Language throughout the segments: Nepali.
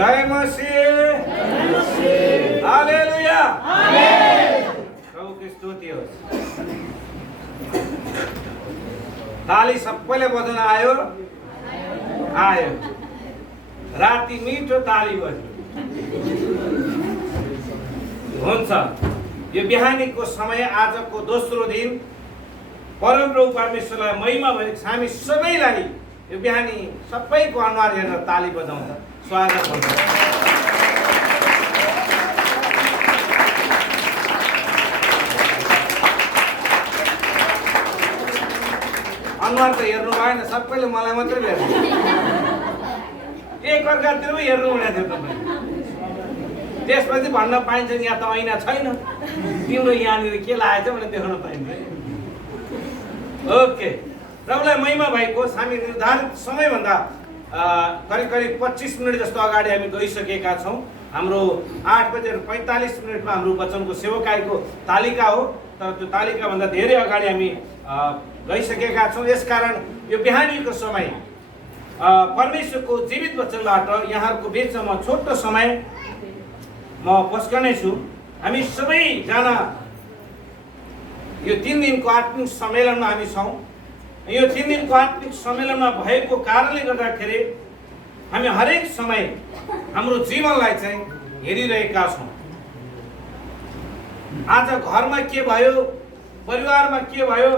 जय मसीह, हालेलुया, प्रभुको स्तुति होस्। ताली सबैले बजाउन आयो आयो, राति मिठो ताली बज्यो। हुन्छ, यो बिहानीको समय, आजको दोस्रो दिन, परमप्रभु परमेश्वरलाई महिमा भएको हामी सबैलाई यो बिहानी सबैको अनुहार हेरेर ताली बजाउँदा स्वागत हुन्छ। अनुहार त हेर्नु भएन, सबैले मलाई मात्रै हेर्नु, एकअर्कातिर पनि हेर्नु हुने थियो तपाईँ। त्यसपछि भन्न पाइन्छ यहाँ त ऐना छैन, तिम्रो यहाँनिर के लागेको छ भने देखाउन पाइन्छ। ओके, प्रभुलाई महिमा भएको। हामी निर्धारित समयभन्दा करिब करिब 25 मिनट जस्तो अगाडि हामी गइसकेका छौँ। हाम्रो 8:45 हाम्रो वचनको सेवकाईको तालिका हो, तर त्यो तालिकाभन्दा धेरै अगाडि हामी गइसकेका छौँ। यसकारण यो बिहानीको समय परमेश्वरको जीवित वचनबाट यहाँहरूको बिचमा म छोटो समय म पस्कने छु। हामी सबैजना यो 3 दिनको आत्मिक सम्मेलनमा हामी छौँ। यो 3 दिनको आत्मिक सम्मेलनमा भएको कारणले गर्दाखेरि हामी हरेक समय हाम्रो जीवनलाई चाहिँ हेरिरहेका छौँ। आज घरमा के भयो, परिवारमा के भयो,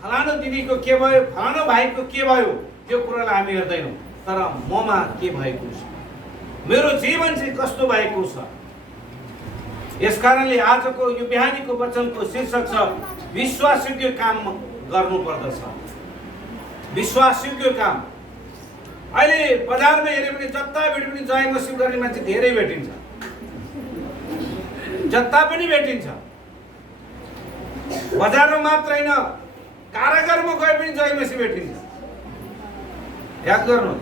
फलानो दिदीको के भयो, फलानो भाइको के भयो, त्यो कुरालाई हामी हेर्दैनौँ। तर ममा के भएको छ, मेरो जीवन चाहिँ कस्तो भएको छ। यसकारणले आजको यो बिहानीको वचनको शीर्षक छ विश्वासयोग्य काम गर्नुपर्दछ। विश्वासयोग्य काम। अहिले बजारमा हेऱ्यो भने जता भेट्यो पनि जय मसीह गर्ने मान्छे धेरै भेटिन्छ, जता पनि भेटिन्छ। बजारमा मात्र होइन, कारागारमा गए पनि जय मसीह भेटिन्छ। याद गर्नु,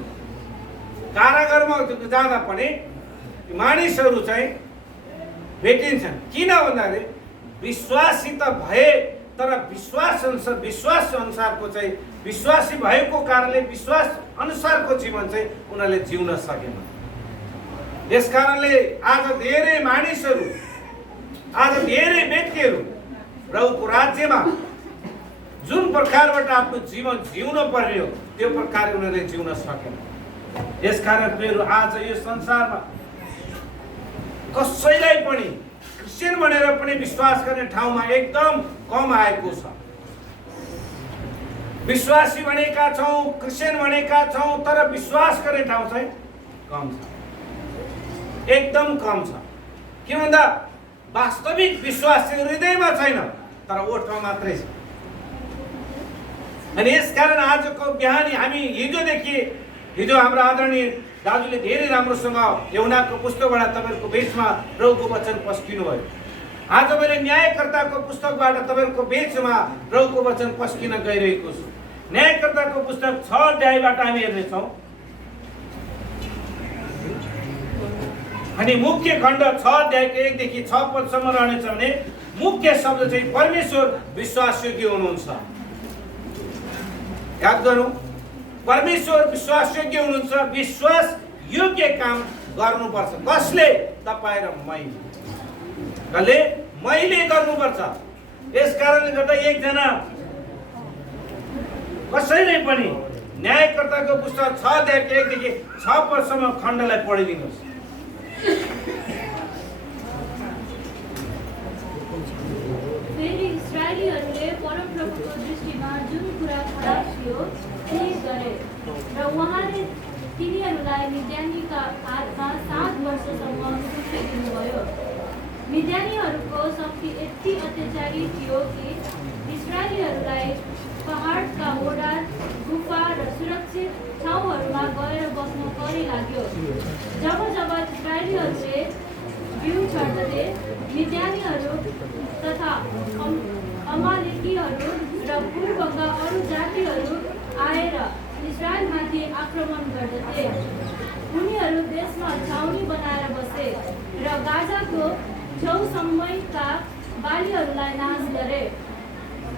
कारागारमा जाँदा पनि मानिसहरू चाहिँ भेटिन्छन्। किन भन्दाखेरि विश्वासी त भए, तर विश्वास अनुसारको चाहिँ विश्वासी भएको कारणले विश्वास अनुसारको जीवन चाहिँ उनीहरूले जिउन सकेन। यस कारणले आज धेरै मानिसहरू, आज धेरै व्यक्तिहरू प्रभुको राज्यमा जुन प्रकारबाट आफ्नो जीवन जिउन पर्ने हो त्यो प्रकार उनीहरूले जिउन सकेन। यसकारण मेरो आज यो संसारमा कसैलाई पनि क्रिस्चियन भनेर पनि विश्वास गर्ने ठाउँमा एकदम कम आएको छ। विश्वासी भनेका छौँ, क्रिस्चियन भनेका छौँ, तर विश्वास गर्ने ठाउँ चाहिँ कम छ, एकदम कम छ। के भन्दा वास्तविक विश्वास चाहिँ हृदयमा छैन, तर ओठमा मात्रै छ। अनि यसकारण आजको बिहानी हामी हिजो हाम्रो आदरणीय दाजुले धेरै राम्रोसँग यूहन्नाको पुस्तकबाट तपाईँहरूको बिचमा प्रभुको वचन पस्किनु भयो। आज मैले न्यायकर्ताको पुस्तकबाट तपाईँहरूको बिचमा प्रभुको वचन पस्किन गइरहेको छु। न्यायकर्ताको पुस्तक 6 अध्यायबाट हामी हेर्नेछौँ। अनि मुख्य खण्ड 6 अध्यायको 1 देखि 6 पदसम्म रहनेछ भने मुख्य शब्द चाहिँ परमेश्वर विश्वासयोग्य हुनुहुन्छ। याद गरौँ, परमेश्वर विश्वासयोग्य हुनुहुन्छ। विश्वास योग्य काम गर्नुपर्छ। कसले? तपाईँ र मैले। कसले? मैले गर्नुपर्छ। यस कारणले गर्दा एकजना कसैले पनि न्यायकर्ताको पुस्तक 6 अध्यायको 1 देखि 6 पदसम्म खण्डलाई पढिदिनुहोस्। फेरि इस्राएलीहरूले परमप्रभुको दृष्टिमा जुन कुरा खराब थियो त्यही गरे र उहाँले तिनीहरूलाई मिद्यानीका हातमा 7 वर्षसम्म सुत्न दिनुभयो। मिद्यानीहरूको शक्ति यति अत्याचारी थियो कि इस्राएलीहरूलाई पहाडका ओडा, गुफा र सुरक्षित ठाउँहरूमा गएर बस्न परिलाग्यो। जब इस्राएलीहरूले बिउ छर्दथे, मिद्यानीहरू तथा अमालेकीहरू र पूर्वका अरू जातिहरू आएर इस्राएलमाथि आक्रमण गर्दथे। उनीहरू देशमा छाउनी बनाएर बसे र गाजाको छेउसम्मका बालीहरूलाई नाश गरे।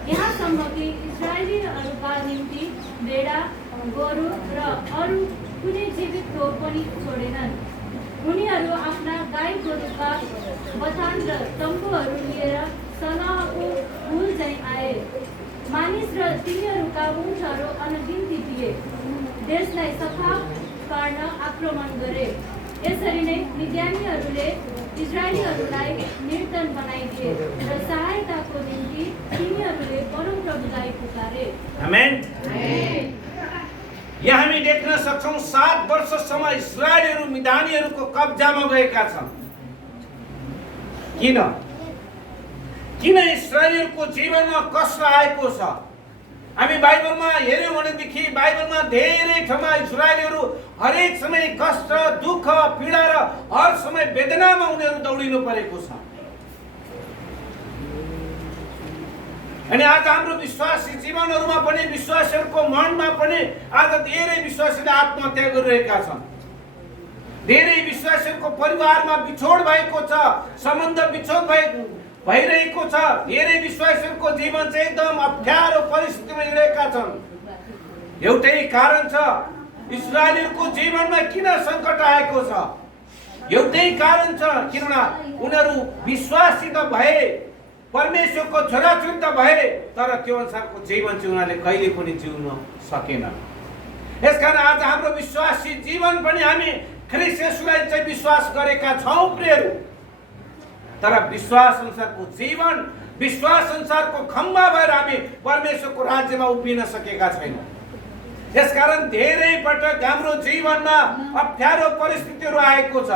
यहाँसम्म कि इस्राएलीहरूका निम्ति भेडा, गोरु र अरू कुनै जीवित थोक पनि छोडेनन्। ढोका बथान र तम्बुहरू लिएर सनाको हुल झैँ आए। मानिस र तिनीहरूका ऊँटहरू अनगिन्ती थिए। देशलाई सफा पार्न आक्रमण गरे। यसरी नै मिद्यानीहरूले इजरायलीहरूलाई निर्धन बनाइदिए र सहायताको निम्ति तिनीहरूले परमप्रभुलाई पुकारे। आमेन। यहाँ हामी देख्न सक्छौं 7 वर्षसम्म इजरायलीहरू मिद्यानीहरूको कब्जामा गएका छन्। किन इजरायलीहरूको जीवनमा कष्ट आएको छ? हामी बाइबलमा हेर्यौं भनेदेखि बाइबलमा धेरै ठाउँमा इजरायलीहरू हरेक समय कष्ट, दुःख, पीडा र हर समय वेदनामा उनीहरू दौडिनु परेको छ। अनि आज हाम्रो विश्वासी जीवनहरूमा पनि, विश्वासीहरूको मनमा पनि आज धेरै विश्वासीले आत्महत्या गरिरहेका छन्। धेरै विश्वासीहरूको परिवारमा बिछोड भएको छ, सम्बन्ध बिछोड भइरहेको छ। धेरै विश्वासीहरूको जीवन चाहिँ एकदम अप्ठ्यारो परिस्थितिमा हिँडेका छन्। एउटै कारण छ, इजरायलीहरूको जीवनमा किन सङ्कट आएको छ? एउटै कारण छ, किनभने उनीहरू विश्वासी त भए, परमेश्वरको छोराछोरी त भए, तर त्यो अनुसारको जीवन चाहिँ उनीहरूले कहिले पनि जिउन सकेन। यसकारण आज हाम्रो विश्वासी जीवन पनि हामी ख्रीष्ट येशूलाई चाहिँ विश्वास गरेका छौं प्रियहरू, तर विश्वास अनुसारको जीवन, विश्वास अनुसारको खम्बा भएर हामी परमेश्वरको राज्यमा उभिन सकेका छैनौँ। यसकारण धेरै पटक हाम्रो जीवनमा अप्ठ्यारो परिस्थितिहरू आएको छ।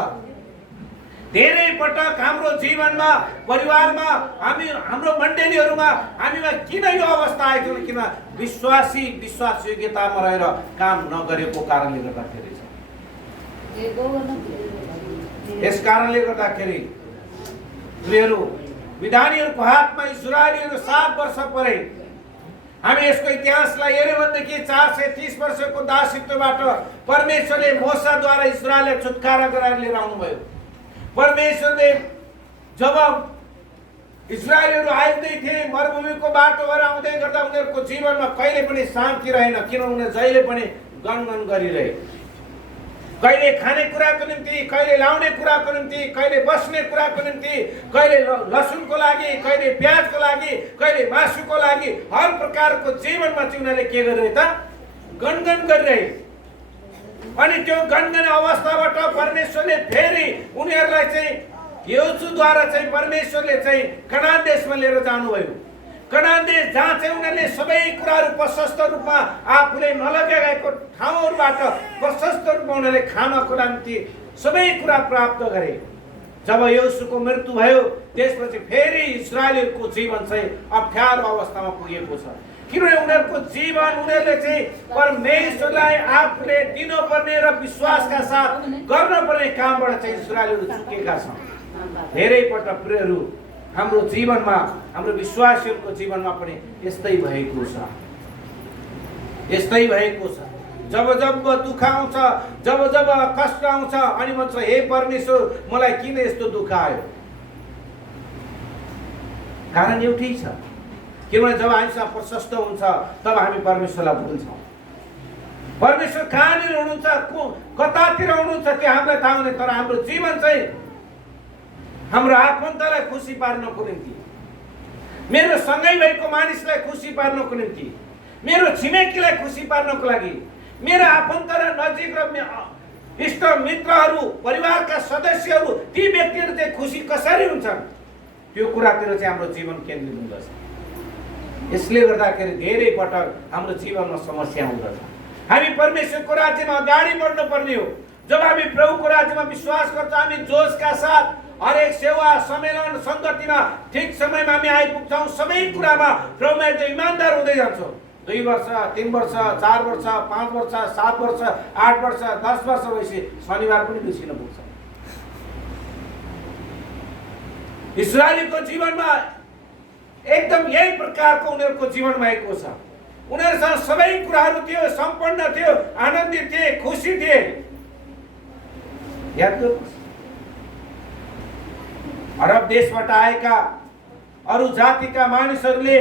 धेरै पटक हाम्रो जीवनमा, परिवारमा, हाम्रो मण्डलीहरूमा हामीमा किन यो अवस्था आएको? किन विश्वास योग्यतामा रहेर काम नगरेको कारणले गर्दाखेरि छ। यस कारणले गर्दाखेरि प्रियहरू, मिद्यानीहरूको हातमा इजरायलीहरू 7 वर्ष परे। हामी यसको इतिहासलाई हेर्यौं भनेदेखि 430 वर्षको दासत्वबाट परमेश्वरले मोसाद्वारा इजरायललाई छुटकारा गराएर लिएर आउनुभयो। परमेश्वरले जब इजरायलीहरू आउँदै थिए, मरुभूमिको बाटो भएर आउँदै गर्दा उनीहरूको जीवनमा कहिले पनि शान्ति रहेन, किनभने उनीहरू जहिले पनि गनगन गरिरहे। कहिले खानेकुराको निम्ति, कहिले लाउने कुराको निम्ति, कहिले बस्ने कुराको निम्ति, कहिले लसुनको लागि, कहिले प्याजको लागि, कहिले मासुको लागि, हर प्रकारको जीवनमा चाहिँ उनीहरूले के गरिरहे त? गनगन गरिरहे। अनि त्यो गनगन अवस्थाबाट परमेश्वरले फेरि उनीहरूलाई चाहिँ योजुद्वारा चाहिँ परमेश्वरले चाहिँ कनान देशमा लिएर जानुभयो। कनान देश जहाँ चाहिँ उनीहरूले सबै कुराहरू प्रशस्त रूपमा आफूले नलगाएको ठाउँहरूबाट प्रशस्त रूपमा उनीहरूले खानको निम्ति सबै कुरा प्राप्त गरे। जब योशुको मृत्यु भयो त्यसपछि फेरि इजरायलीहरूको जीवन चाहिँ अप्ठ्यारो अवस्थामा पुगेको छ। किनभने उनीहरूको जीवन, उनीहरूले चाहिँ परमेश्वरलाई आफूले दिनुपर्ने र विश्वासका साथ गर्नुपर्ने कामबाट चाहिँ इजरायलीहरू चुकेका छन्। धेरै पटक प्रियहरू, हाम्रो जीवनमा, हाम्रो विश्वासीहरूको जीवनमा पनि यस्तै भएको छ। जब दुःख आउँछ, जब कष्ट आउँछ, अनि भन्छ हे परमेश्वर मलाई किन यस्तो दुःख आयो? कारण एउटै छ, किनभने जब हामीसँग प्रशस्त हुन्छ तब हामी परमेश्वरलाई भुल्छौँ। परमेश्वर कहाँनिर हुनुहुन्छ, कतातिर हुनुहुन्छ त्यो हामीलाई थाहा हुँदैन, तर हाम्रो जीवन चाहिँ हाम्रो आफन्तलाई खुसी पार्नको निम्ति, मेरो सँगै भएको मानिसलाई खुसी पार्नको निम्ति, मेरो छिमेकीलाई खुसी पार्नको लागि, मेरो आफन्त र नजिक र इष्ट मित्रहरू, परिवारका सदस्यहरू, ती व्यक्तिहरू चाहिँ खुसी कसरी हुन्छन् त्यो कुरातिर चाहिँ हाम्रो जीवन केन्द्रित हुँदछ। यसले गर्दाखेरि धेरै पटक हाम्रो जीवनमा समस्या हुँदछ। हामी परमेश्वरको राज्यमा अगाडि बढ्नु पर्ने हो। जब हामी प्रभुको राज्यमा विश्वास गर्छौँ, हामी जोशका साथ हरेक सेवा, सम्मेलन, संगतिमा ठिक समयमा हामी आइपुग्छौँ। सबै कुरामा प्रभुमा एकदम इमानदार हुँदै जान्छौँ। 2 वर्ष, 3 वर्ष, 4 वर्ष, 5 वर्ष, 7 वर्ष, 8 वर्ष, 10 वर्ष भएपछि शनिबार पनि बिर्सिन पुग्छ। इजरायलीको जीवनमा एकदम यही प्रकारको उनीहरूको जीवन भएको छ। उनीहरूसँग सबै कुराहरू थियो, सम्पन्न थियो, आनन्दित थिए, खुसी थिए। याद गर्नुहोस्, अरब देशबाट आएका अरू जातिका मानिसहरूले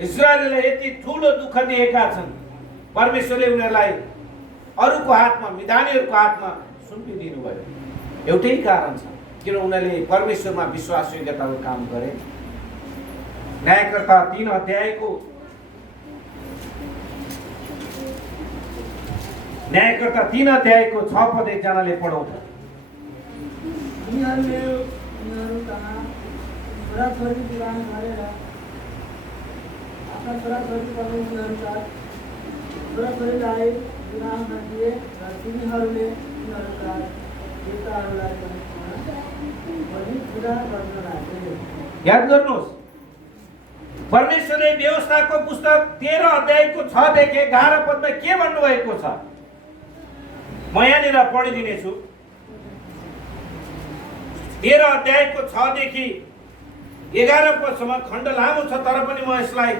इजरायलीलाई यति ठुलो दुःख दिएका छन्। परमेश्वरले उनीहरूलाई अरूको हातमा, मिद्यानीहरूको हातमा सुम्पिदिनु भयो। एउटै कारण छ, किन उनीहरूले परमेश्वरमा विश्वासयोग्यताको काम गरे। न्यायकर्ता 3 अध्यायको 6 पद एकजनाले पढाउँछ। उनीहरूले उनीहरूका छोराछोरी विवाह गरेर आफ्ना छोराछोरीसँग उनीहरूका छोराछोरीलाई विवाहमा दिए र तिनीहरूले उनीहरूका देवताहरूलाई पनि पूजा गर्न लागे। याद गर्नुहोस्, परमेश्वरले व्यवस्थाको पुस्तक 13 अध्यायको 6 देखि 11 पदमा के भन्नुभएको छ म यहाँनिर पढिदिनेछु। 13 अध्यायको 6 देखि 11 पदसम्म खण्ड लामो छ, तर पनि म यसलाई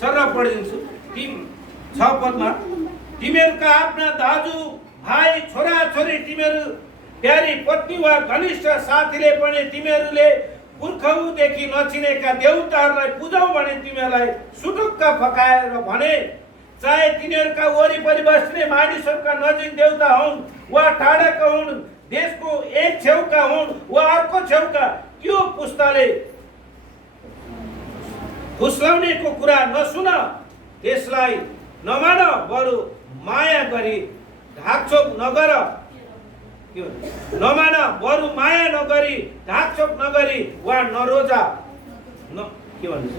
सरल पढिदिन्छु। 6 पदमा, तिमीहरूका आफ्ना दाजु भाइ छोराछोरी, तिमीहरू प्यारी पत्नी वा घनिष्ठ साथीले पनि तिमीहरूले पुर्खौँदेखि नचिनेका देवताहरूलाई पुजाऊ भने तिमीहरूलाई सुटुक्क फकाएर भने, चाहे तिनीहरूका वरिपरि बस्ने मानिसहरूका नजिक देवता हुन् वा टाढाका हुन्, देशको एक छेउका हुन् वा अर्को छेउका, त्यो पुस्ताले फुस्लाउनेको कुरा नसुन, त्यसलाई नमान, बरु माया गरी ढाकछोप नगर। नमान, बरु माया नगरी ढाकछोप नगरी वा नरोजा के भन्दैछ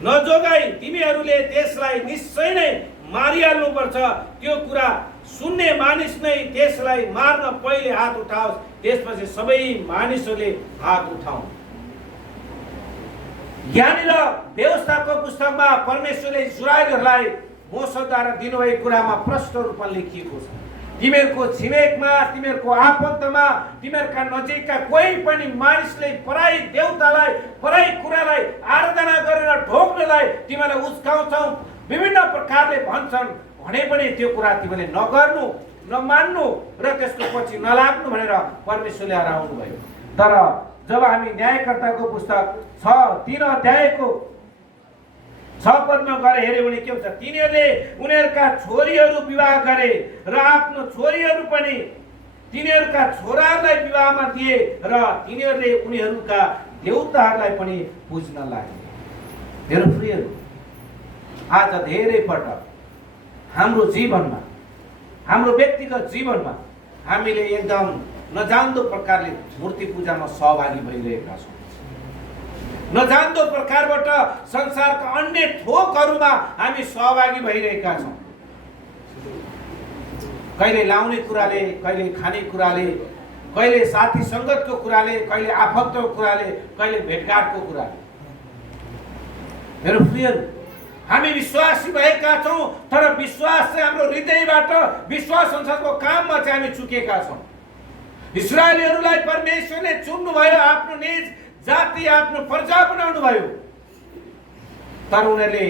नजोगाई तिमीहरूले त्यसलाई निश्चय नै मारिहाल्नुपर्छ। त्यो कुरा सुन्ने मानिस नै त्यसलाई मार्न पहिले हात उठाओस्, त्यसपछि सबै मानिसहरूले हात उठाउन्। यहाँनिर व्यवस्थाको पुस्तकमा परमेश्वरले इस्राएलीहरूलाई मोसेद्वारा दिनुभएको कुरामा प्रष्ट रूपमा लेखिएको छ। तिमीहरूको छिमेकमा, तिमीहरूको आफन्तमा, तिमीहरूका नजिकका कोही पनि मानिसले पराई देवतालाई, पराई कुरालाई आराधना गरेर ढोक्नलाई तिमीलाई उस्काउँछौ, विभिन्न प्रकारले भन्छन् भने पनि त्यो कुरा तिमीले नगर्नु, नमान्नु र त्यसको पछि नलाग्नु भनेर परमेश्वरले हराउनु भयो। तर जब हामी न्यायकर्ताको पुस्तक 3 अध्यायको 6 पदमा गएर हेऱ्यो भने के हुन्छ, तिनीहरूले उनीहरूका छोरीहरू विवाह गरे र आफ्नो छोरीहरू पनि तिनीहरूका छोराहरूलाई विवाहमा दिए र तिनीहरूले उनीहरूका देवताहरूलाई पनि पुज्न लागे। मेरो प्रियहरू, आज धेरै पटक हाम्रो जीवनमा, हाम्रो व्यक्तिगत जीवनमा हामीले एकदम नजान्दो प्रकारले मूर्ति पूजामा सहभागी भइरहेका छौँ। नजान्दो प्रकारबाट संसारका अन्य थोकहरूमा हामी सहभागी भइरहेका छौँ। कहिले लाउने कुराले, कहिले खाने कुराले, कहिले साथी सङ्गतको कुराले, कहिले आफन्तको कुराले, कहिले भेटघाटको कुराले। मेरो प्रियहरू, हामी विश्वासी भएका छौँ, तर विश्वास चाहिँ हाम्रो हृदयबाट विश्वास अनुसारको काममा चाहिँ हामी चुकेका छौँ। इस्राएलीहरूलाई परमेश्वरले चुन्नुभयो, आफ्नो निज जाति, आफ्नो प्रजा बनाउनु भयो, तर उनीहरूले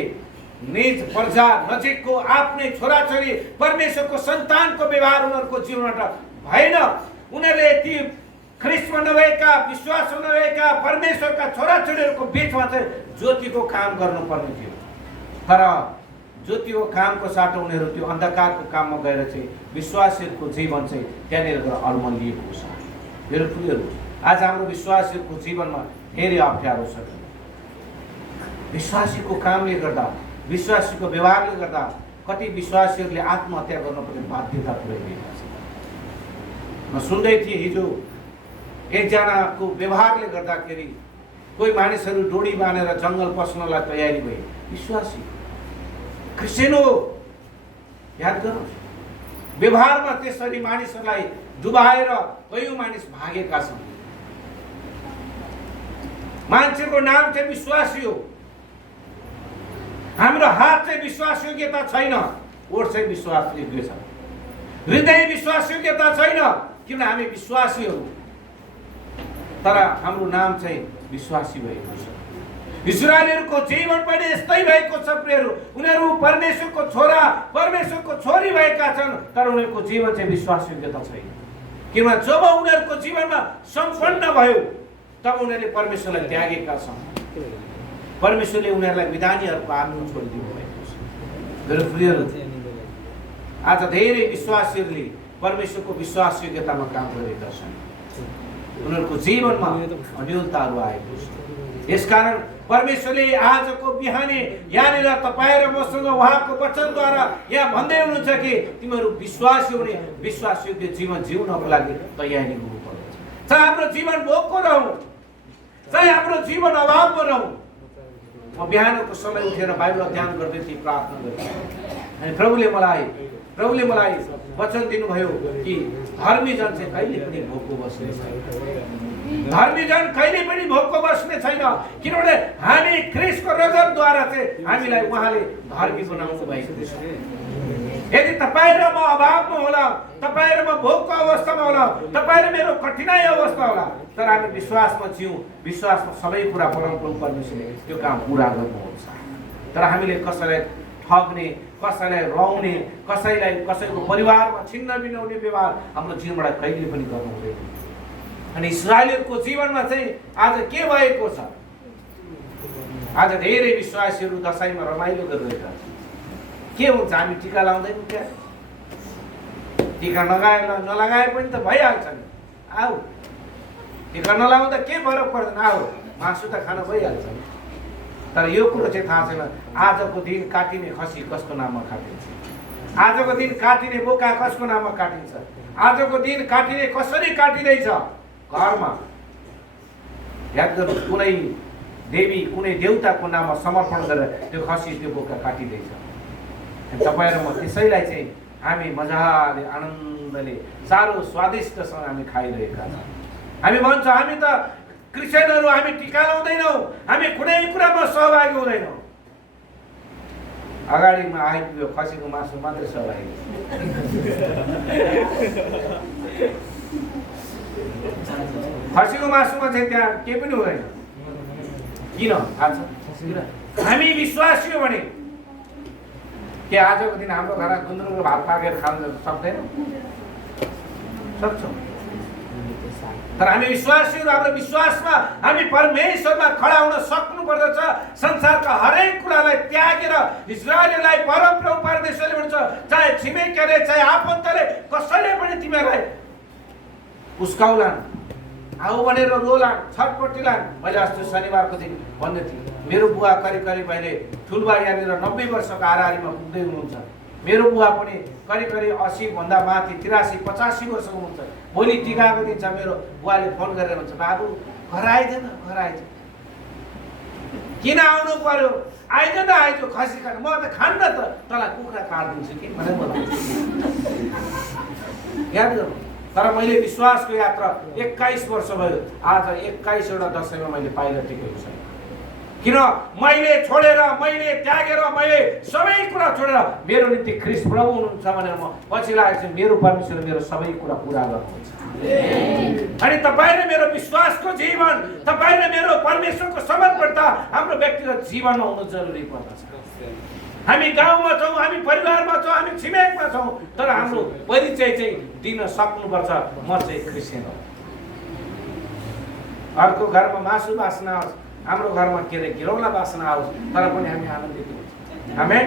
निज प्रजा नजिकको आफ्नै छोराछोरी परमेश्वरको सन्तानको व्यवहार उनीहरूको जीवनबाट भएन। उनीहरूले ती ख्रिस्टमा नभएका, विश्वासमा नभएका परमेश्वरका छोराछोरीहरूको बिचमा चाहिँ ज्योतिको काम गर्नुपर्ने थियो, तर ज्योतिको कामको साटो उनीहरू त्यो अन्धकारको काममा गएर चाहिँ विश्वासीहरूको जीवन चाहिँ त्यहाँनिर गएर अल्मलिएको छ। मेरो प्रियहरू, आज हाम्रो विश्वासीहरूको जीवनमा धेरै अप्ठ्यारो छ। विश्वासीको कामले गर्दा, विश्वासीको व्यवहारले गर्दा कति विश्वासीहरूले आत्महत्या गर्नुपर्ने बाध्यता पुर्याइरहेका छन्। म सुन्दै थिएँ हिजो एकजनाको व्यवहारले गर्दाखेरि कोही मानिसहरू डोरी बाँधेर जङ्गल पस्नलाई तयारी भए। विश्वासी क्रिस्चियन हो, याद गर्नुहोस्, व्यवहारमा त्यसरी मानिसहरूलाई डुबाएर कयौँ मानिस भागेका छन्। मान्छेको नाम चाहिँ विश्वासी हो। हाम्रो हात चाहिँ विश्वासयोग्यता छैन, ओठ चाहिँ विश्वासयोग्य छ। हृदय विश्वासयोग्यता छैन, किन हामी विश्वासी हौ, तर हाम्रो नाम चाहिँ विश्वासी भएको छ। इस्राएलीहरूको जीवन पनि यस्तै भएको छ प्रियहरू। उनीहरू परमेश्वरको छोरा, परमेश्वरको छोरी भएका छन्, तर उनीहरूको जीवन चाहिँ विश्वासयोग्यता छैन। किनभने जब उनीहरूको जीवनमा सम्पन्न भयो तब उनीहरूले परमेश्वरलाई त्यागेका छन्। परमेश्वरले उनीहरूलाई विधानीहरूको हातमा छोडिदिनु भएको छ। मेरो प्रियहरू, आज धेरै विश्वासीहरूले परमेश्वरको विश्वासयोग्यतामा काम गरेका छन्। उनीहरूको जीवनमा अन्योलताहरू आएको छ। यसकारण परमेश्वरले आजको बिहानै यहाँनिर तपाईँ र मसँग उहाँको वचनद्वारा यहाँ भन्दै हुनुहुन्छ कि तिमीहरू विश्वासी हुने विश्वासयोग्य जीवन जिउनको लागि तयारी हुनुपर्छ। चाहे हाम्रो जीवन भोकको रहौँ, चाहे हाम्रो जीवन अभावमा रहौँ। म बिहानको समय उठेर बाइबल अध्ययन गर्दै थिएँ, प्रार्थना गर्दै अनि प्रभुले मलाई वचन दिनुभयो कि धर्मी जन चाहिँ कहिले पनि भोकको बस्ने छैन। धर्मी जन कहिले पनि भोकको बस्ने छैन, किनभने हामी ख्रीष्टको रगतद्वारा चाहिँ हामीलाई उहाँले धर्मी बनाउनु भएको छ। यदि तपाईँ र म अभावमा होला, तपाईँ र म भोकको अवस्थामा होला, तपाईँ र मेरो कठिनाई अवस्था होला, तर हामी विश्वासमा जिउँ। विश्वासमा सबै कुरा परमप्रभु परमेश्वरले त्यो काम पुरा गर्नुहुन्छ। तर हामीले कसैलाई ठग्ने, कसैलाई रौने, कसैको परिवारमा छिन्न भिन्नाउने व्यवहार हाम्रो जीवनबाट कहिले पनि गर्नु हुँदैन। अनि इस्राएलको जीवनमा चाहिँ आज के भएको छ? आज धेरै विश्वासीहरू दशैंमा रमाइलो गरिरहेका छन्। के हुन्छ? हामी टीका लाउँदैनौँ क्या? टीका नलगाए पनि त भइहाल्छ नि। आऊ, टीका नलाउँदा के फरक पर्दैन, आऊ मासु त खान भइहाल्छ नि। तर यो कुरो चाहिँ थाहा छैन, आजको दिन काटिने खसी कसको नाममा काटिन्छ, आजको दिन काटिने बोका कसको नाममा काटिन्छ, आजको दिन काटिने कसरी काटिँदैछ। घरमा याद गर्नुहोस्, कुनै देवी कुनै देवताको नाममा समर्पण गरेर त्यो खसी त्यो बोका काटिँदैछ। तपाईँ र म त्यसैलाई चाहिँ हामी मजाले आनन्दले साह्रो स्वादिष्टसँग हामी खाइरहेका छौँ। हामी भन्छौँ हामी त क्रिस्चियनहरू, हामी टीका लाउँदैनौँ, हामी कुनै कुरामा सहभागी हुँदैनौँ। अगाडिमा आइपुग्यो खसीको मासु मात्रै सहभागी। खसीको मासुमा चाहिँ त्यहाँ केही पनि हुँदैन। किन? हामी विश्वासी हो भने के आजको दिन हाम्रो घरमा गुन्द्रुकको भात पाकेर खान सक्दैनौँ? सक्छौँ। तर हामी विश्वासीहरू, हाम्रो विश्वासमा हामी परमेश्वरमा खडा हुन सक्नु पर्दछ। संसारका हरेक कुरालाई त्यागेर इस्राएललाई परमप्रभु परमेश्वरले भन्छ, चाहे छिमेकीले, चाहे आफन्तले, कसैले पनि तिमीहरूलाई उस्काउलान्, आऊ भनेर रोलान्, छटपट्टिलान्। मैले अस्ति शनिबारको दिन भन्दै थिएँ, मेरो बुवा करिब अहिले ठुलबा यहाँनिर 90 वर्षको हाराहारीमा पुग्दै हुनुहुन्छ। मेरो बुवा पनि करिब 80 भन्दा माथि 83, 85 वर्षको हुनुहुन्छ। भोलि टिकाको दिन छ, मेरो बुवाले फोन गरेर भन्छ, बाबु घर आइदेन, घर आइज। किन आउनु पर्यो? आइज न, आइज खसी खान। म त खान्न त, तँलाई कुखुरा काटिदिन्छु कि भनेर बोलाउँछु। याद गर्नु। तर मैले विश्वासको यात्रा 21 वर्ष भयो। आज 21वटा दशैंमा मैले पाइला टेकेको छैन। किन? मैले छोडेर, मैले त्यागेर, मैले सबै कुरा छोडेर मेरो निम्ति ख्रीष्ट प्रभु हुनुहुन्छ भनेर म पछि लागेको छु। मेरो परमेश्वरले मेरो सबै कुरा पुरा गर्नुहुन्छ। अनि तपाईँ र मेरो विश्वासको जीवन, तपाईँ र मेरो परमेश्वरको समर्पणता हाम्रो व्यक्तिगत जीवनमा हुनु जरुरी पर्दछ। हामी गाउँमा छौँ, हामी परिवारमा छौँ, हामी छिमेकमा छौँ, तर हाम्रो परिचय चाहिँ दिन सक्नुपर्छ, म चाहिँ क्रिस्चियन हो। अर्को घरमा मासु बासना आओस्, हाम्रो घरमा के अरे घिरौला बासना आओस्, तर पनि हामी आनन्दित हुन्छौँ। आमेन।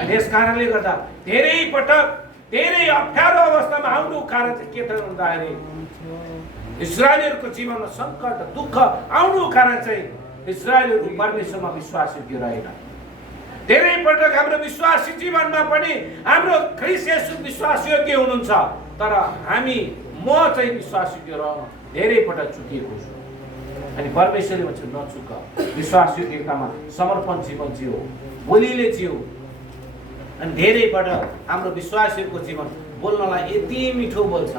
अनि यस कारणले गर्दा धेरै पटक धेरै अप्ठ्यारो अवस्थामा आउनु कारण चाहिँ के त भन्दाखेरि इस्राएलीहरूको जीवनमा सङ्कट दुःख आउनु कारण चाहिँ इस्राएलीहरू परमेश्वरमा विश्वासयोग्य रहेन। धेरै पटक हाम्रो विश्वासी जीवनमा पनि हाम्रो ख्रीष्ट येशू विश्वासयोग्य हुनुहुन्छ, तर हामी म चाहिँ विश्वासयोग्य रहन धेरै पटक चुकिएको छु। अनि परमेश्वरले भन्छ नचुक, विश्वासयोग्यतामा समर्पण जीवन जियो, बोलीले जियो। अनि धेरै पटक हाम्रो विश्वासीहरूको जीवन बोल्नलाई यति मिठो बोल्छ,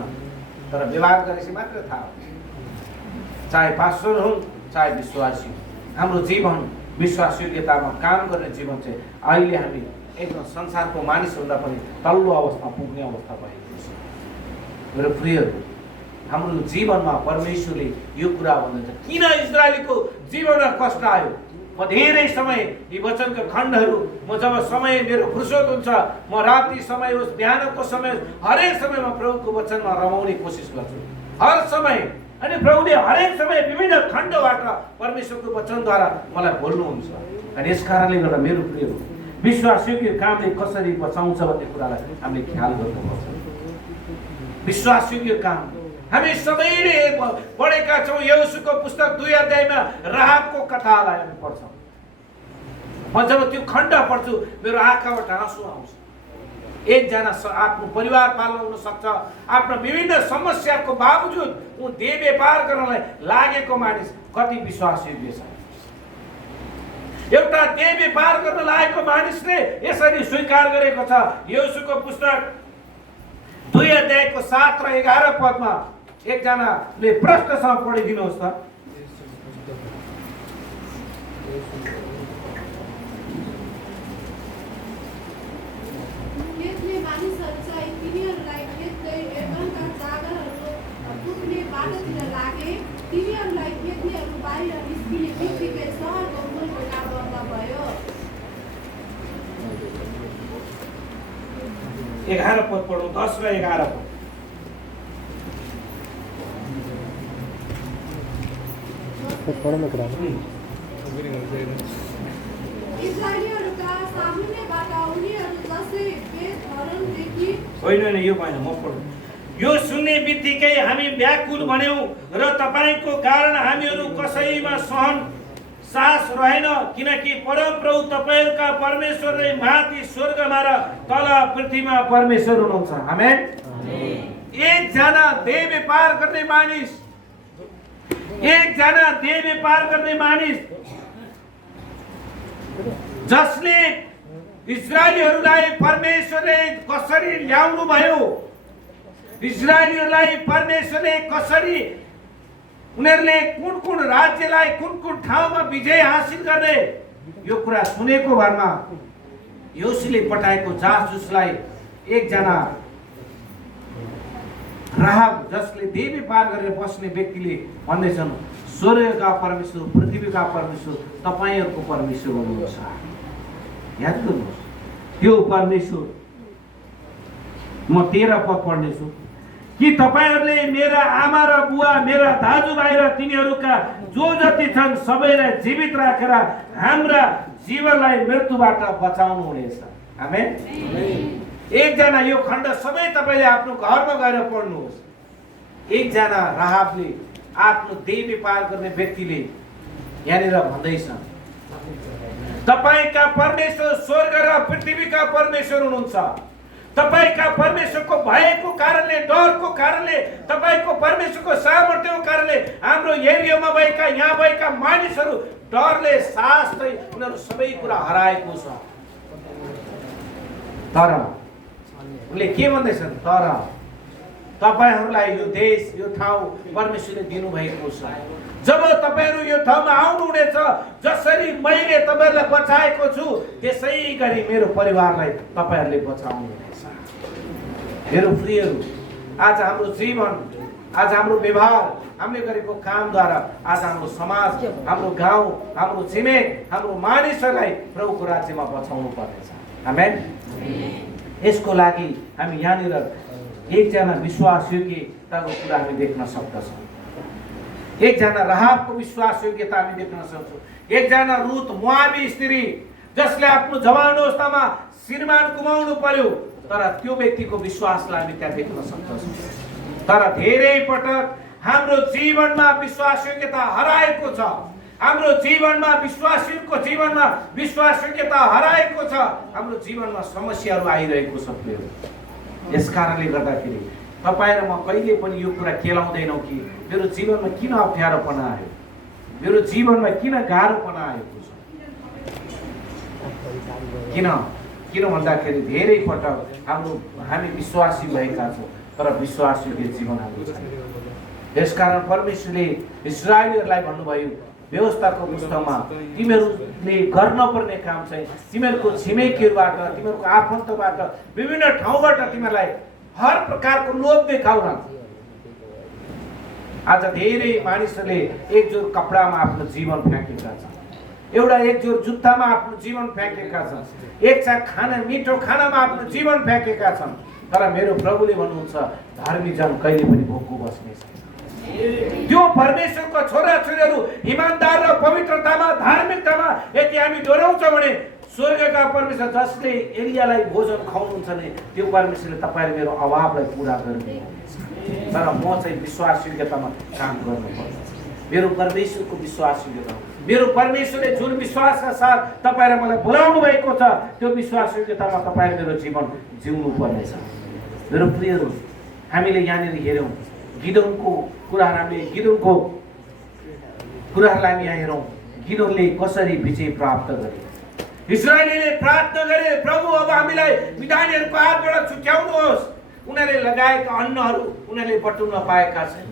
तर व्यवहार गरेपछि मात्र थाहा हुन्छ। चाहे पास्टर हुन्, चाहे विश्वासी, हाम्रो जीवन विश्वासयोग्यतामा काम गर्ने जीवन चाहिँ अहिले हामी एकदम संसारको मानिसभन्दा पनि तल्लो अवस्थामा पुग्ने अवस्था भएको छ। मेरो प्रियहरू, हाम्रो जीवनमा परमेश्वरले यो कुरा भन्नुहुन्छ, किन इस्राएलीको जीवनमा कष्ट आयो? म धेरै समय यी वचनका खण्डहरू, म जब समय मेरो फुर्सद हुन्छ, म राति समय होस्, बिहानको समय होस्, हरेक समयमा प्रभुको वचनमा रमाउने कोसिस गर्छु, हर समय। अनि प्रभुले हरेक समय विभिन्न खण्डबाट परमेश्वरको वचनद्वारा मलाई बोल्नुहुन्छ। अनि यस कारणले गर्दा मेरो प्रियहरू, विश्वासयोग्य कामले कसरी बचाउँछ भन्ने कुरालाई हामीले ख्याल गर्नुपर्छ। विश्वासयोग्य काम। हामी सबैले पढेका छौँ यहोशूको पुस्तक 2 अध्यायमा राहाबको कथालाई हामी पढ्छौँ। म जब त्यो खण्ड पढ्छु मेरो आँखाबाट आँसु आउँछ। एकजना आफ्नो परिवार पाल्न हुन सक्छ, आफ्नो विभिन्न समस्याको बावजुद ऊ देह व्यापार गर्नलाई लागेको मानिस कति विश्वासयोग्य छ। एउटा देह व्यापार गर्न लागेको मानिसले यसरी स्वीकार गरेको छ। यहोशूको पुस्तक 2 अध्यायको 7 र 11 पदमा एकजनाले प्रश्नसँग पढिदिनुहोस् त। खेतले मानिसहरू चाहिँ तिनीहरूलाई खेद्दै एवंका जागरहरू पुग्ने बाटोतिर लागे। तिनीहरूलाई खेद्नेहरू बाहिर निस्किने बित्तिकै सहरको मूल ढोका बन्द भयो। 11 पद पढौँ, 10 र 11 पद। इस्राएलीहरूका सामुन्नेबाट उनीहरू जसै बेथहोरोनदेखि होइन यो भएन, म पढौँ। यो सुन्ने बित्तिकै हामी व्याकुल बन्यौँ र तपाईँको कारण हामीहरू कसैमा सहन साहस रहेन, किनकि परमप्रभु तपाईँहरूका परमेश्वर नै माथि स्वर्गमा र तल पृथ्वीमा परमेश्वर हुनुहुन्छ। आमेन। एकजना देह व्यापार गर्ने मानिस, एकजना देह व्यापार गर्ने मानिस जसले इस्राएलीहरूलाई परमेश्वरले कसरी ल्याउनु भयो, इस्राएलीहरूलाई परमेश्वरले कसरी उनीहरूले कुन कुन राज्यलाई कुन कुन ठाउँमा विजय हासिल गर्ने यो कुरा सुनेको भरमा यहोशूले पठाएको जासुसलाई एकजना राहाब जसले देह व्यापार गरेर बस्ने व्यक्तिले भन्दैछन्, स्वर्गका परमेश्वर पृथ्वीका परमेश्वर तपाईँहरूको परमेश्वर हुनुहुन्छ। याद गर्नुहोस् त्यो परमेश्वर। म 13 पद पढ्नेछु। कि तपाईहरूले मेरा आमा र बुवा, मेरा दाजुभाइ र तिनीहरूका जो जति छन् सबैलाई जीवित राखेर हाम्रा जीवनलाई मृत्युबाट बचाउनु हुनेछ। आमेन। एकजना यो खण्ड सबै तपाईँले आफ्नो घरमा गएर पढ्नुहोस्। एकजना राहाबले आफ्नो देह व्यापार गर्ने व्यक्तिले यहाँनिर भन्दैछ, तपाईँका परमेश्वर स्वर्ग र पृथ्वीका परमेश्वर हुनुहुन्छ। तपाईँका परमेश्वरको भएको कारणले, डरको कारणले, तपाईँको परमेश्वरको सामर्थ्यको कारणले हाम्रो एरियामा भएका यहाँ भएका मानिसहरू डरले सासै उनीहरू सबै कुरा हराएको छ। तर उनले के भन्दैछन्, तर तपाईहरूलाई यो देश, यो ठाउँ परमेश्वरले दिनुभएको छ। जब तपाईहरू यो ठाउँमा आउनुहुनेछ, जसरी मैले तपाईँहरूलाई बचाएको छु त्यसै गरी मेरो परिवारलाई तपाईँहरूले बचाउनु हुनेछ। मेरो प्रियहरू, आज हाम्रो जीवन, आज हाम्रो व्यवहार, हामीले गरेको कामद्वारा आज हाम्रो समाज, हाम्रो गाउँ, हाम्रो छिमेक, हाम्रो मानिसहरूलाई प्रभुको राज्यमा बचाउनु पर्नेछ। आमेन। यसको लागि हामी यहाँनिर एकजना विश्वासयोग्यताको कुरा हामी देख्न सक्दछौँ। एकजना राहाबको विश्वासयोग्यता हामी देख्न सक्छौँ। एकजना रुथ मोआबी स्त्री जसले आफ्नो जवान अवस्थामा श्रीमान गुमाउनु पर्यो, तर त्यो व्यक्तिको विश्वासलाई हामी त्यहाँ देख्न सक्दछौँ। तर धेरै पटक हाम्रो जीवनमा विश्वासयोग्यता हराएको छ। हाम्रो जीवनमा विश्वासीको जीवनमा विश्वासयोग्यता हराएको छ। हाम्रो जीवनमा समस्याहरू आइरहेको छ। यस कारणले गर्दाखेरि तपाईँ र म कहिले पनि यो कुरा केलाउँदैनौँ कि मेरो जीवनमा किन अप्ठ्यारोपना आयो, मेरो जीवनमा किन गाह्रोपना आएको छ। किन भन्दाखेरि धेरै पटक हामी विश्वासी भएका छौँ तर विश्वासयोग्य जीवन हाम्रो छैन। यसकारण परमेश्वरले इस्राएलीहरूलाई भन्नुभयो व्यवस्थाको पुस्तकमा, तिमीहरूले गर्न पर्ने काम चाहिँ तिमीहरूको छिमेकीहरूबाट, तिमीहरूको आफन्तबाट, विभिन्न ठाउँबाट तिमीहरूलाई हर प्रकारको लोभ देखाउन। आज धेरै मानिसहरूले एकजोर कपडामा आफ्नो जीवन फ्याँकेका छन्, एउटा एकजोर जुत्तामा आफ्नो जीवन फ्याँकेका छन्, एक चाक खाना मिठो खानामा आफ्नो जीवन फ्याँकेका छन्। तर मेरो प्रभुले भन्नुहुन्छ धर्मी जन कहिले पनि भोको बस्ने छैन। त्यो परमेश्वरको छोराछोरीहरू इमानदार र पवित्रतामा, धार्मिकतामा यदि हामी डोराउँछौँ भने स्वर्गका परमेश्वर जसले एलियालाई भोजन खुवाउनुहुन्छ भने त्यो परमेश्वरले तपाईँले मेरो अभावलाई पुरा गर्नुहुनेछ। तर म चाहिँ विश्वासयोग्यतामा काम गर्नुपर्छ। मेरो परमेश्वरको विश्वासयोग्यता हो। मेरो परमेश्वरले जुन विश्वासका साथ तपाईँ र मलाई बोलाउनु भएको छ त्यो विश्वासयोग्यतामा तपाईँ मेरो जीवन जिउनु पर्नेछ। मेरो प्रियहरू, हामीले यहाँनिर हेऱ्यौँ गिदोनको कुराहरू, हामीले गिदोनको कुराहरूलाई हामी यहाँ हेरौँ। गिदोनले कसरी विजय प्राप्त गरे। इस्राएलीले प्रार्थना गरे, प्रभु अब हामीलाई मिदानीहरूको हातबाट छुट्याउनुहोस्। उनीहरूले लगाएका अन्नहरू उनीहरूले बटुल्न पाएका छैन,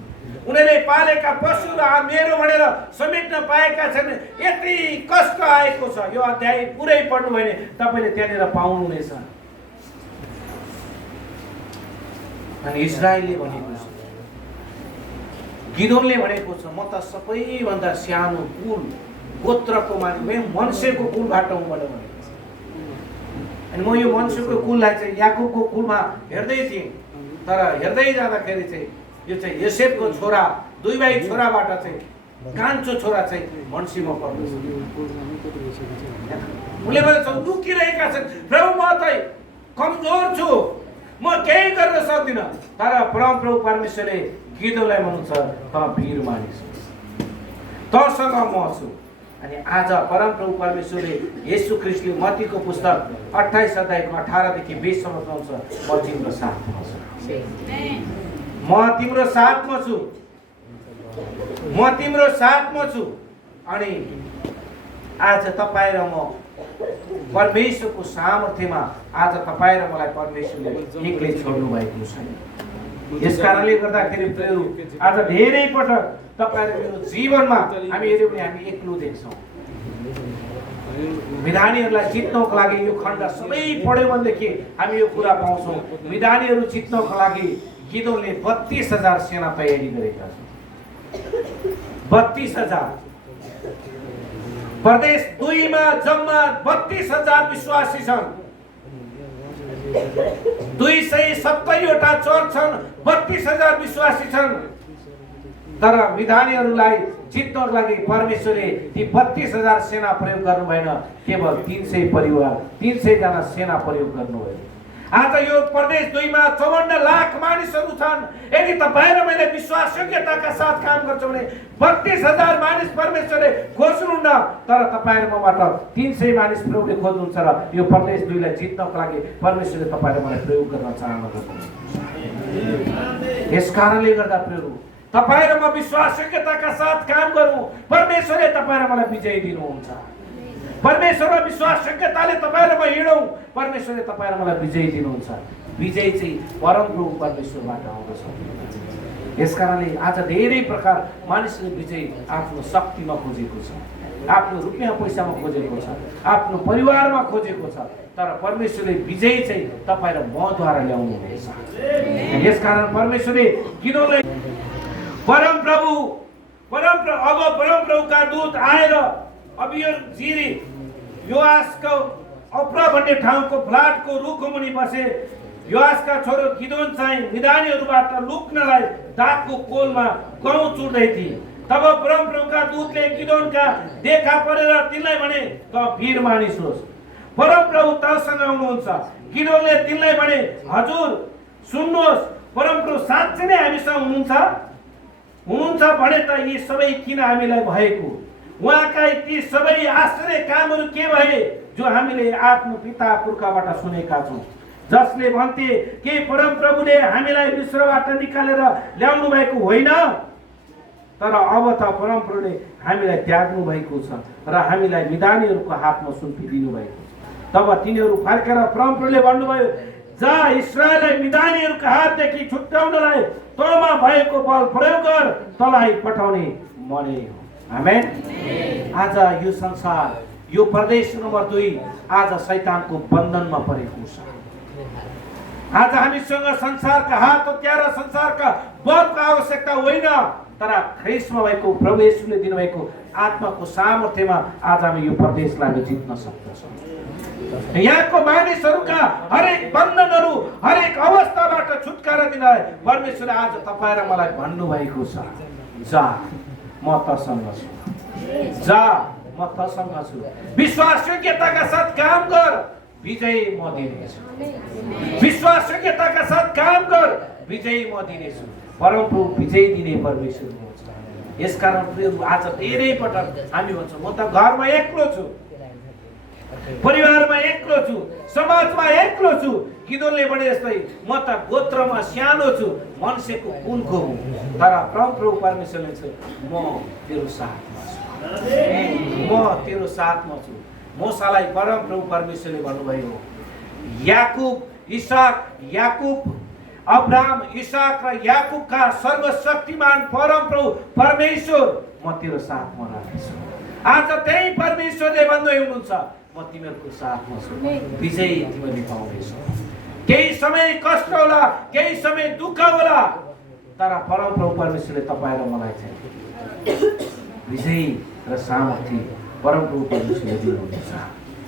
उनीहरूले पालेका पशुहरू मेरो भनेर समेट्न पाएका छैन। यति कष्ट आएको छ। यो अध्याय पुरै पढ्नु भयो भने तपाईँले त्यहाँनिर पाउनुहुनेछ। अनि इस्राएलले भनेको छ, गिदोनले भनेको छ, म त सबैभन्दा सानो कुल गोत्रको मनुष्यको कुलबाट हुँ भनेर भनेको छ। अनि म यो मनुष्यको कुललाई चाहिँ याकुबको कुलमा हेर्दै थिएँ, तर हेर्दै जाँदाखेरि चाहिँ यो चाहिँ योसेफको छोरा, दुई भाइ छोराबाट चाहिँ कान्छो छोरा चाहिँ मन्सीमा पर्दछ। उनले भन्छ दुखिरहेका छन्, प्रभु म चाहिँ कमजोर छु, म केही गर्न सक्दिनँ। तर परमप्रभु परमेश्वरले गिदोनलाई भन्नुहुन्छ, त वीर मानिस तसँग म छु। अनि आज परमप्रभु परमेश्वरले येशू ख्रीष्टले मत्तीको पुस्तक 28 अध्यायको 18 देखि 20 सम्म भन्छ, म तिम्रो साथमा छु, म तिम्रो साथमा छु, म तिम्रो साथमा छु। अनि आज तपाईँ र म परमेश्वरको सामर्थ्यमा आज तपाईँ र मलाई परमेश्वरले एक्लै छोड्नु भएको छैन। यस कारणले गर्दाखेरि प्रियहरू, आज धेरै पटक तपाईँ र मेरो जीवनमा हामी हेऱ्यौँ भने हामी एक्लो देख्छौँ। मिदानीहरूलाई जित्नको लागि यो खण्ड सबै पढ्यो भनेदेखि हामी यो कुरा पाउँछौँ। मिदानीहरू जित्नको लागि गिदोनले 32,000 सेना तयारी गरेका छन्। 32,000। प्रदेश 2 मा जम्मा 32,000 विश्वासी छन्। 270 वटा चर्च छन्, 32,000 विश्वासी छन्। तर मिदानीहरूलाई जित्नको लागि परमेश्वरले ती 32,000 सेना प्रयोग गर्नु भएन, केवल 300 परिवार, 300 जना सेना प्रयोग गर्नुभयो। आज यो प्रदेश 2 मा 54 लाख मानिसहरू छन्। यदि तपाईँ र मैले विश्वासयोग्यताका साथ काम गर्छौँ भने 32,000 मानिस परमेश्वरले खोज्नुहुन्न, तर तपाईँ र मबाट 300 मानिस प्रभुले खोज्नुहुन्छ र यो प्रदेश 2 लाई जित्नको लागि परमेश्वरले तपाईँ र मलाई प्रयोग गर्न चाहनुहुन्छ। यस कारणले गर्दा प्रभु तपाईँ र म विश्वासयोग्यताका साथ काम गरौँ, परमेश्वरले तपाईँ र मलाई विजय दिनुहुन्छ। परमेश्वरमा विश्वासयोग्यताले तपाईँ र म हिँडौँ, परमेश्वरले तपाईँ र मलाई विजय दिनुहुन्छ। विजय चाहिँ परमप्रभु परमेश्वरबाट आउँदछ। यस कारणले आज धेरै प्रकार मानिसले विजय आफ्नो शक्तिमा खोजेको छ, आफ्नो रुपियाँ पैसामा खोजेको छ, आफ्नो परिवारमा खोजेको छ, तर परमेश्वरले विजय चाहिँ तपाईँ र मद्वारा ल्याउनु हुनेछ। यस कारण परमेश्वरले गिदोनलाई अब परमप्रभुका दूत आएर अब यो जिरी योआसको अप्रा भन्ने ठाउँको फ्लाटको रुखको मुनि बसे। योआसका छोरो गिदोन चाहिँ मिदानीहरूबाट लुक्नलाई दागको कोलमा गहुँ चुर्दै थिए। तब परमप्रभुका दूतले गिदोनका देखा परेर तिनलाई भने, त वीर मानिस होस्, परमप्रभु तसँग आउनुहुन्छ। गिदोनले तिनलाई भने, हजुर सुन्नुहोस्, परमप्रभु साँच्चै नै हामीसँग हुनुहुन्छ भने त यी सबै किन हामीलाई भएको? उहाँका ती सबै आश्चर्य कामहरू के भए जो हामीले आफ्नो पिता पुर्खाबाट सुनेका छौँ, जसले भन्थे कि परमप्रभुले हामीलाई मिस्रबाट निकालेर ल्याउनु भएको होइन, तर अब त परमप्रभुले हामीलाई त्याग्नु भएको छ र हामीलाई मिदानीहरूको हातमा सुम्पिदिनु भएको छ। तब तिनीहरू फर्केर परमप्रभुले भन्नुभयो, जा इस्राएललाई मिदानीहरूको हातदेखि छुट्याउनलाई तँमा भएको बल प्रयोग गर, तँलाई पठाउने म नै हो। आमेन। आज यो संसार, यो प्रदेश नम्बर 2 आज शैतानको बन्धनमा परेको छ। आज हामीसँग संसारका हात हतियार, संसारका बलको आवश्यकता होइन, तर ख्रीष्टमा भएको प्रभु येशूले दिनुभएको आत्माको सामर्थ्यमा आज हामी यो प्रदेशलाई जित्न सक्दछौँ। यहाँको मानिसहरूका हरेक बन्धनहरू, हरेक अवस्थाबाट छुटकारा दिनलाई परमेश्वरले आज तपाईँ र मलाई भन्नुभएको छ, जा म तसँग छु, जा म तसँग छु, विश्वासयोग्यताका साथ काम गर, विजय म दिनेछु। विश्वासयोग्यताका साथ काम गर, विजय म दिनेछु। परमप्रभु विजय दिने परमेश्वर हुनुहुन्छ। यसकारण प्रियहरू, आज धेरै पटक हामी भन्छौँ म त घरमा एक्लो छु, परिवारमा एक्लो छु, समाजमा एक्लो छु। गिदोनले भने जस्तै म त गोत्रमा सानो छु, मनुष्यको कुलको हुँ, तर परमप्रभु परमेश्वरले चाहिँ म तेरो साथमा छु, म तेरो साथमा छु। मोसालाई परमप्रभु परमेश्वरले भन्नुभयो, याकुब, इसाक, याकुब, अब्राहम, इसाक र याकुबका सर्वशक्तिमान परमप्रभु परमेश्वर म तेरो साथमा राख्छु। आज त्यही परमेश्वरले भन्दै हुनुहुन्छ म तिमीहरूको साथमा छु, विजय तिमीले पाउनेछौ। केही समय कष्ट होला, केही समय दुःख होला, तर परमप्रभु परमेश्वरले तपाईँ र मलाई चाहिँ विजय र सामर्थ्य परमप्रभु परमेश्वरले दिनुहुन्छ।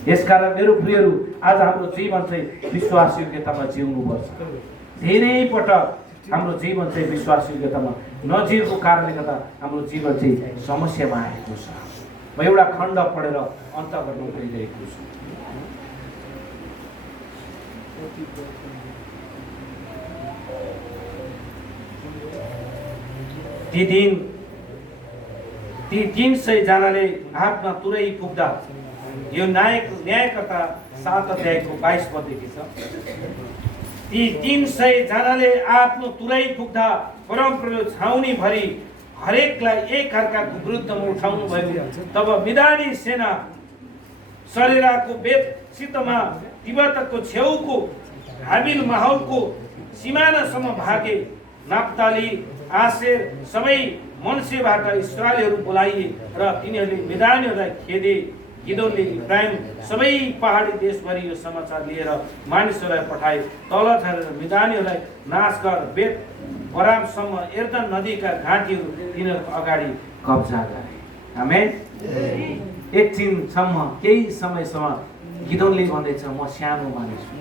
यसकारण मेरो प्रियहरू, आज हाम्रो जीवन चाहिँ विश्वास योग्यतामा जिउनुपर्छ। धेरै पटक हाम्रो जीवन चाहिँ विश्वास योग्यतामा नजिएको कारणले गर्दा हाम्रो जीवन चाहिँ समस्यामा आएको छ। म एउटा खण्ड पढेर अन्त गर्न गइरहेको छु। ती 300 जनाले आफ्ना तुरै पुग्दा, यो न्यायकर्ता 7 अध्यायको 22 पददेखि छ। ती 300 जनाले आफ्नो तुरै पुग्दा परमप्रभु छाउनी भरि हरेकलाई एक अर्काको विरुद्धमा उठाउनु भयो। तब मिदानी सेना सरेराको बेतसितमा तिब्बतको छेउको हाबिल माहौलको सिमानासम्म भागे। नाप्ताली, आशेर सबै मनसेबाट इस्राएलीहरू बोलाइए र तिनीहरूले मिदानीहरूलाई खेदे। गिदोनले इब्राहिम सबै पहाडी देशभरि यो समाचार लिएर मानिसहरूलाई पठाए, तल झरेर मिदानीहरूलाई नाश गर, बेत बरामसम्म एर्दन नदीका घाटीहरू तिनीहरूको अगाडि कब्जा गरे। आमेन। एकछिनसम्म, केही समयसम्म गिदोनले भन्दैछ म सानो मानिस छु,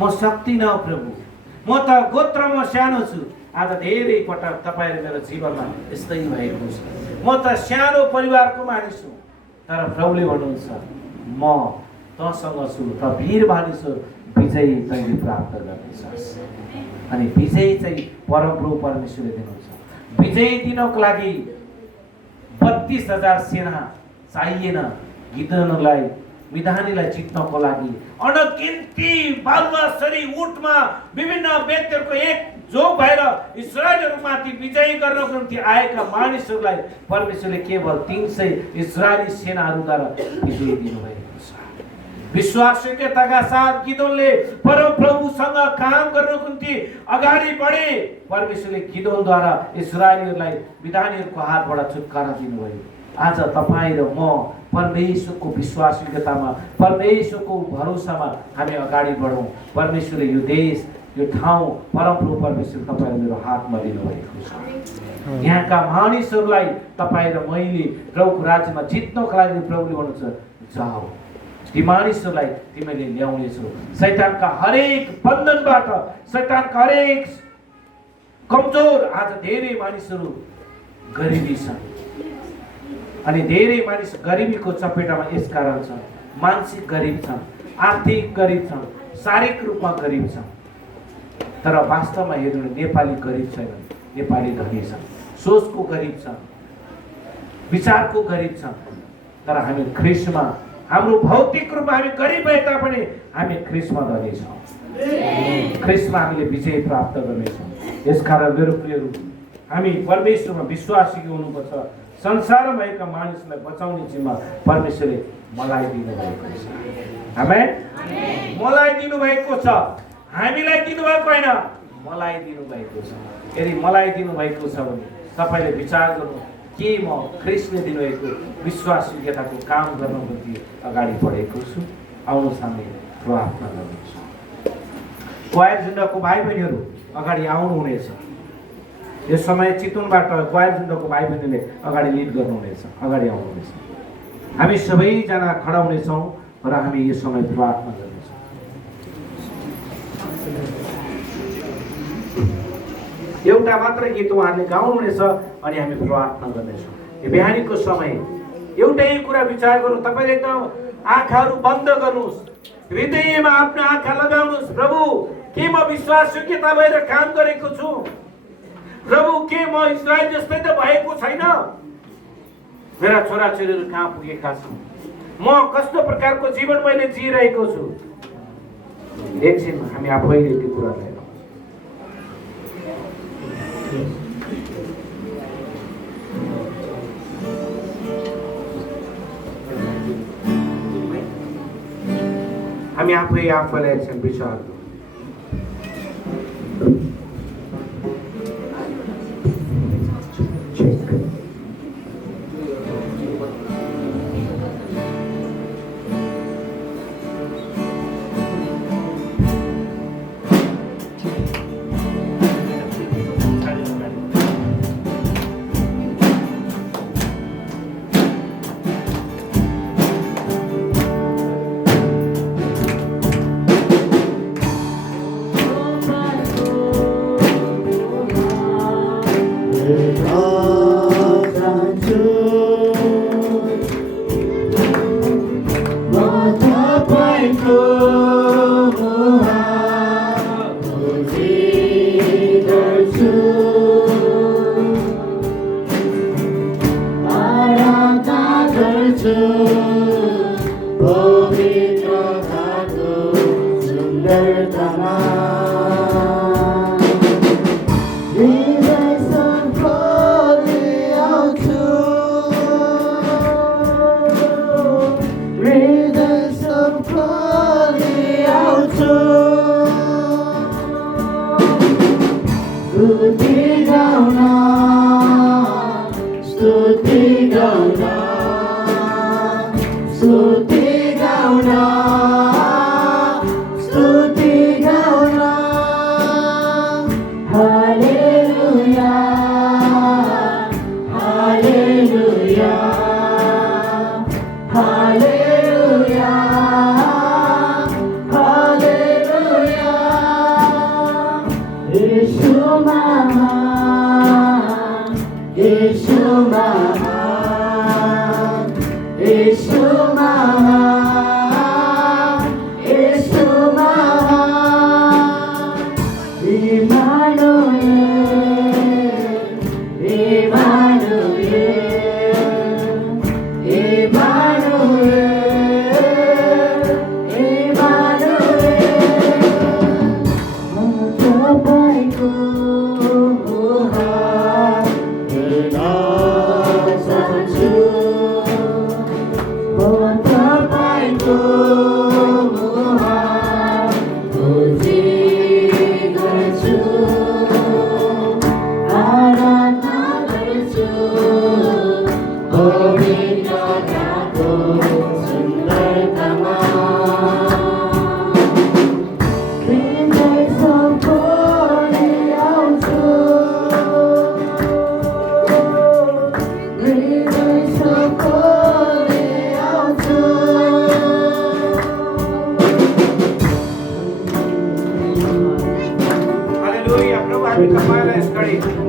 म सक्दिनँ प्रभु, म त गोत्रमा सानो छु। आज धेरै पटक तपाईँहरू मेरो जीवनमा यस्तै भएको छ। म त सानो परिवारको मानिस हुँ, तर प्रभुले भन्नुहुन्छ म तँसँग छु, त वीर मानिस हो, विजय तैँले प्राप्त गर्नेछस्। अनि विजय चाहिँ परमप्रभु परमेश्वरले दिनुहुन्छ। विजय दिनको लागि 32,000 सेना चाहिएन। गिदोनलाई, मिदानीलाई जित्नको लागि अनगिन्ती बालुवासरी उटमा विभिन्न व्यक्तिहरूको एक जोग भएर इस्राएलीहरूमाथि विजय गर्नको निम्ति आएका मानिसहरूलाई परमेश्वरले केवल 300 इस्राएली सेनाहरूद्वारा विजय दिनुभएको छ। विश्वासयोग्यताका साथ गिदोनले परमप्रभुसँग काम गर्नको निम्ति अगाडि बढे। परमेश्वरले गिदोनद्वारा इस्राएलीहरूलाई मिदानीहरूको हातबाट छुटकारा दिनुभयो। आज तपाईँ र म परमेश्वरको विश्वासयोग्यतामा, परमेश्वरको भरोसामा हामी अगाडि बढौँ। परमेश्वरले यो देश, यो ठाउँ परमप्रभु परमेश्वर तपाईँ मेरो हातमा दिनुभएको छ। यहाँका मानिसहरूलाई तपाईँ र मैले प्रभुको राज्यमा जित्नको लागि प्रभुले भन्नुहुन्छ जाऊ, ती मानिसहरूलाई तिमीले ल्याउनेछौ। शैतानका हरेक बन्धनबाट, शैतानका हरेक कमजोर, आज धेरै मानिसहरू गरिबी छन्। अनि धेरै मानिस गरिबीको चपेटामा यस कारण छन्, मानसिक गरिब छन्, आर्थिक गरिब छन्, शारीरिक रूपमा गरिब छन्। तर वास्तवमा हेर्नु नेपाली गरिब छैन, नेपाली धनी छन्, सोचको गरिब छन्, विचारको गरिब छन्। तर हामी ख्रिस्टमा, हाम्रो भौतिक रूपमा हामी गरिब भए तापनि हामी ख्रिस्टमा धनी छौँ। ख्रिस्टमा हामीले विजय प्राप्त गर्नेछौँ। यसकारण मेरो प्रियहरू, हामी परमेश्वरमा विश्वासी हुनुपर्छ। संसारमा भएका मानिसलाई बचाउने जिम्मा परमेश्वरले मलाई दिनुभएको छ। आमेन। मलाई दिनुभएको छ, हामीलाई दिनुभएको होइन, मलाई दिनुभएको छ। यदि मलाई दिनुभएको छ भने तपाईँले विचार गर्नु, के म ख्रिस्टले दिनुभएको विश्वासयोग्यताको काम गर्नको निम्ति अगाडि बढेको छु? आउनुहोस् हामी प्रार्थना गर्नुहोस्। क्वायर झुन्डको भाइ बहिनीहरू अगाडि आउनुहुनेछ। यो समय चितवनबाट क्वायर झुन्डको भाइ बहिनीले अगाडि लिड गर्नुहुनेछ, अगाडि आउनुहुनेछ। हामी सबैजना खडा हुनेछौँ र हामी यो समय प्रार्थना गर्नेछौँ। एउटा मात्रै गीत उहाँहरूले गाउनुहुनेछ अनि हामी प्रार्थना गर्नेछौँ। यो बिहानीको समय एउटै कुरा विचार गर्नु, तपाईँले एकदम आँखाहरू बन्द गर्नुहोस्, हृदयमा आफ्नो आँखा लगाउनुहोस्। प्रभु के म विश्वासयोग्यता भएर काम गरेको छु? प्रभु के म इस्रायल जस्तै त भएको छैन? मेरा छोराछोरीहरू कहाँ पुगेका छन्? म कस्तो प्रकारको जीवन मैले जिइरहेको छु? एकछिन हामी आफैले त्यो कुरालाई हामी आफैलाई एकछिन विचार गरौँ।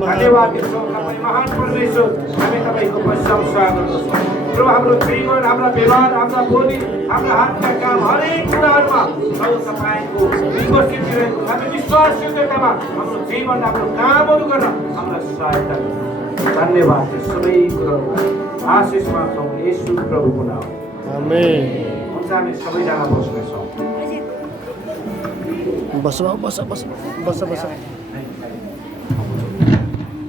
धन्यवाद दिन्छौँ तपाईँ महान परमेश्वर। हामी तपाईँको प्रशंसा गर्दछौँ प्रभु। हाम्रो जीवन, हाम्रा व्यवहार, हाम्रा बोली, हाम्रा हातका काम, हरेक कुराहरूमा प्रभु तपाईँको उपस्थिति रहेको छ। हामी विश्वासयोग्यतामा हाम्रो जीवन, हाम्रो कामहरू गर्न हामीलाई सहायता गर्नु। धन्यवाद सबै कुराहरूलाई आशिषमा छौँ येशू प्रभुको नाम। आमेन। हुन्छ, हामी सबैजना बस्नेछौँ। बस बस बस बस बस बस